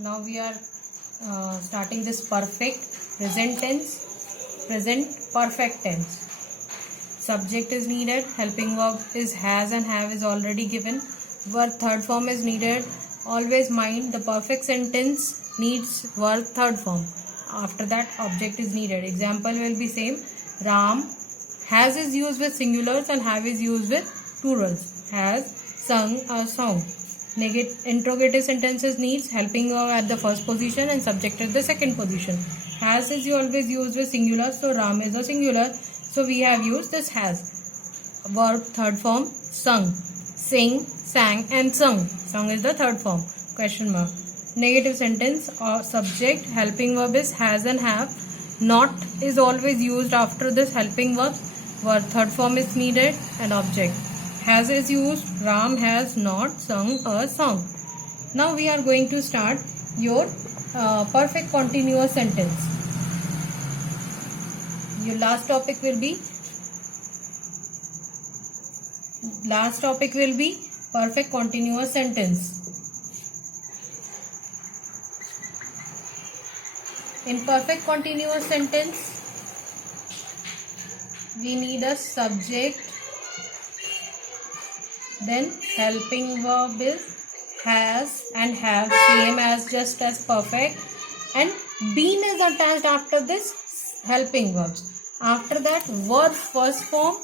Now we are starting this perfect present tense, present perfect tense. Subject is needed, helping verb is has and have is already given. Verb third form is needed. Always mind the perfect sentence needs verb third form. After that object is needed. Example will be same. Ram has is used with singulars and have is used with plurals. Has sung a song. Interrogative sentences needs helping verb at the first position and subject at the second position. Has is always used with singular, so Ram is a singular. So we have used this has. Verb third form sung. Sing, sang and sung. Sung is the third form. Question mark. Negative sentence or subject helping verb is has and have. Not is always used after this helping verb. Verb third form is needed and object. Has is used. Ram has not sung a song. Now we are going to start your perfect continuous sentence. Your last topic will be perfect continuous sentence. In perfect continuous sentence, we need a subject, then helping verb is has and have, same as just as perfect, and been is attached after this helping verbs. After that verb first form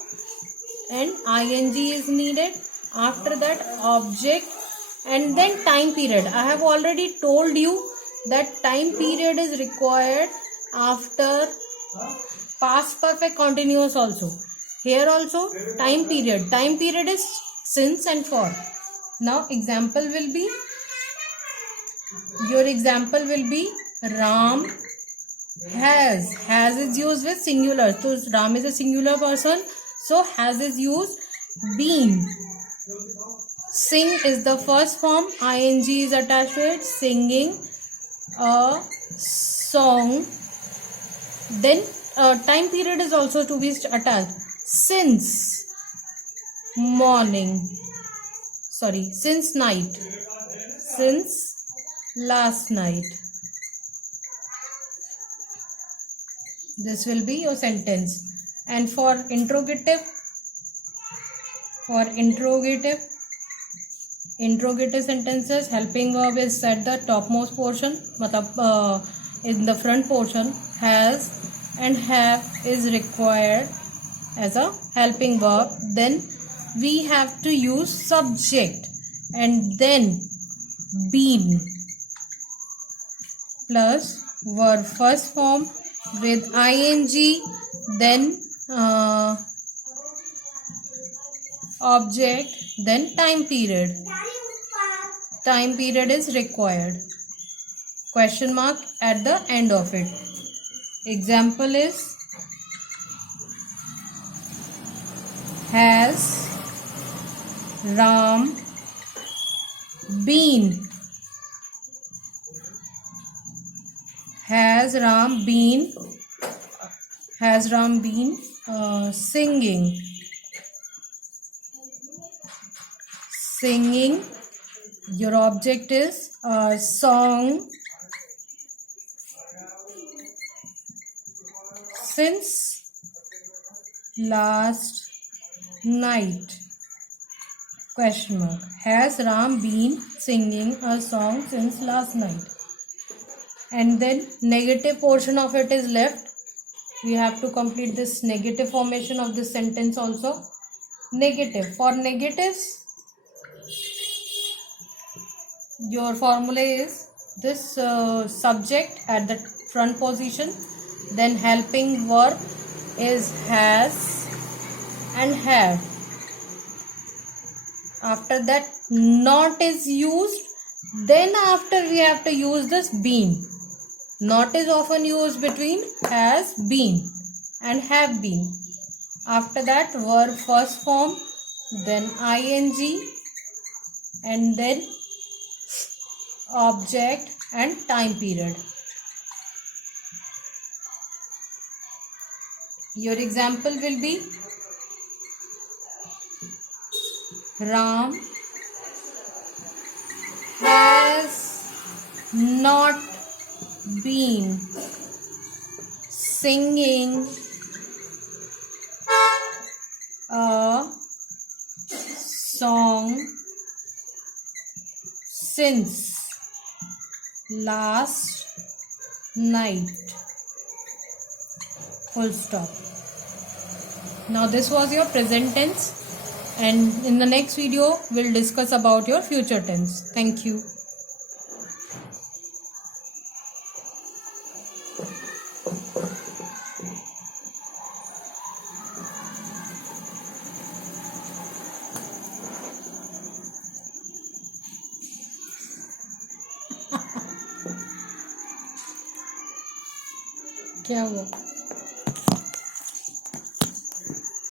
and ing is needed. After that object and then time period. I have already told you that time period is required after past perfect continuous also. Here also time period. Time period is since and for. Now example will be, your example will be Ram has. Has is used with singular. So Ram is a singular person. So has is used. Been. Sing is the first form. Ing is attached to it. Singing a song. Then time period is also to be attached. Since morning. Since night. Since last night. This will be your sentence. And for interrogative sentences, helping verb is at the topmost portion, in the front portion. Has and have is required as a helping verb. Then we have to use subject and then been plus verb first form with ing, then object, then time period. Time period is required. Question mark at the end of it. Example is, has Ram been? Has Ram been singing? Singing. Your object is a song since last night. Question mark. Has Ram been singing a song since last night? And then negative portion of it is left. We have to complete this negative formation of this sentence also. Negative. For negatives, your formula is this subject at the front position, then helping verb is has and have. After that not is used, then after we have to use this been. Not is often used between has been and have been. After that verb first form, then ing, and then object and time period. Your example will be Ram has not been singing a song since last night. Full stop. Now this was your present tense, and in the next video we'll discuss about your future tense. Thank you. क्या हुआ?